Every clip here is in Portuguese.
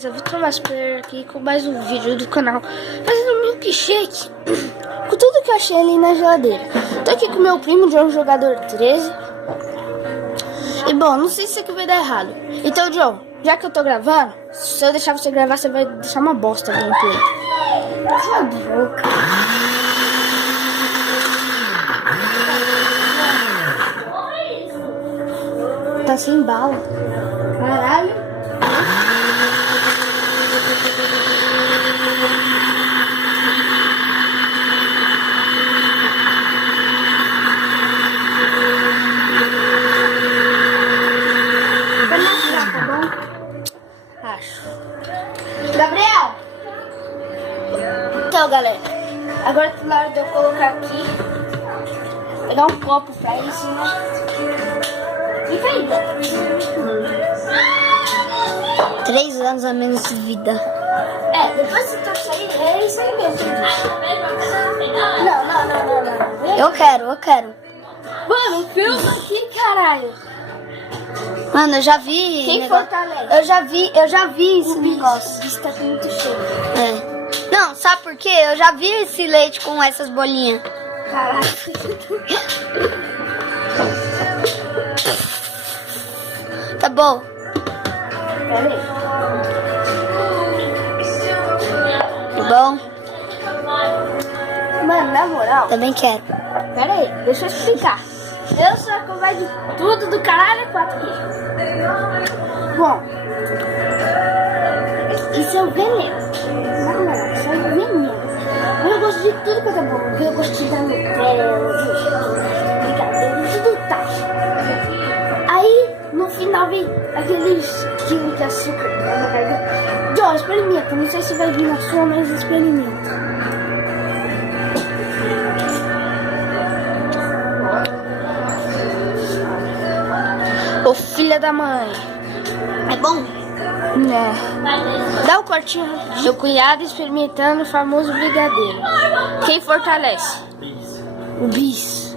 Eu vou tomar super aqui com mais um vídeo do canal fazendo um milkshake com tudo que eu achei ali na geladeira. Tô aqui com meu primo, John, jogador 13. E bom, não sei se isso aqui vai dar errado. Então, John, já que eu tô gravando, se eu deixar você gravar, você vai deixar uma bosta gameplay. Cala a boca. Tá sem bala. Caralho. Gabriel! Então, galera, agora tá na hora de eu colocar aqui, pegar um copo pra isso, né? Fica aí, 3 anos a menos de vida. Depois que tu sair, é isso aí mesmo. Não. Eu quero. Mano, filma aqui, caralho. Mano, eu já vi. Quem fortalece? Eu já vi esse negócio. O bicho tá muito cheio. Não, sabe por quê? Eu já vi esse leite com essas bolinhas. Caraca. Tá bom. Pera aí. Tá bom? Mano, na moral. Também quero. Pera aí, deixa eu explicar. Eu sou a covarde de tudo do caralho 4 aqui. Bom, isso é o veneno. Na moral, isso é o veneno. Eu gosto de tudo que é bom. Eu gosto de dar Nutella, brigadeiro, tudo tá. Aí, no final vem aqueles quilos de açúcar. John, experimenta. Não sei se vai vir na sua, mas experimenta. Ô filha da mãe. É bom? Né. Dá um cortinho. Meu cunhado experimentando o famoso brigadeiro. Quem fortalece? O bis.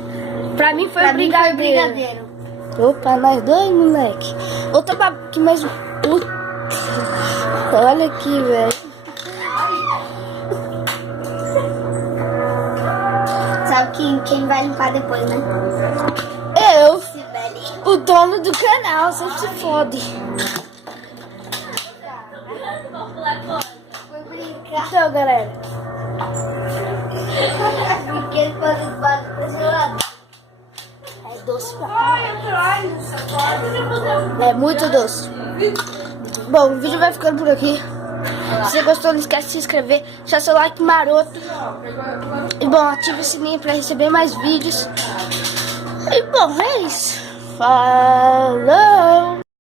Pra mim foi o brigadeiro. Opa, nós dois, moleque. Vou tomar aqui mais um. Olha aqui, velho. Sabe quem vai limpar depois, né? Eu. O dono do canal, sempre se fode. Então, galera. É doce pra caralho. É muito doce. Bom, o vídeo vai ficando por aqui. Se você gostou, não esquece de se inscrever, deixar seu like maroto. E bom, ative o sininho pra receber mais vídeos. E bom, é isso. Falou!